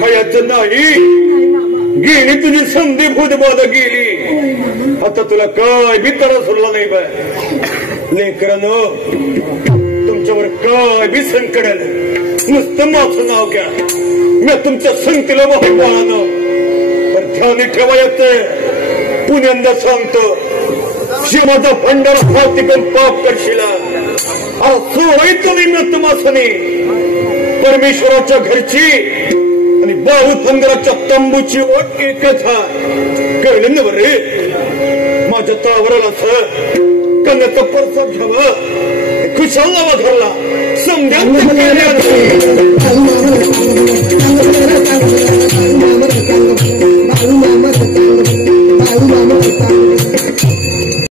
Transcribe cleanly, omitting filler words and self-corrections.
भयाचं नाही गेली तुझी संधी भूतबाध गेली आता तुला काय बी त्रास उरला नाही बा लेकरांनो तुमच्यावर काय बी संकट आलं नुसतं माझं नाव घ्या मी तुमच्या संगतीला वाहून पाहणं पण ध्यान ठेवा येते पुण्यांदा सांगतो शिवाचा भंडारा फाती पण पाप करशिला सोडायचं नाही मी तुम्हासनी परमेश्वराच्या घरची आणि बाहू पंधराच्या तंबूची ओट एकच हा कळलं ना बरे माझ्या तळावरला कन्याचा परसाद घ्यावा खुशाल लावा घरला समजा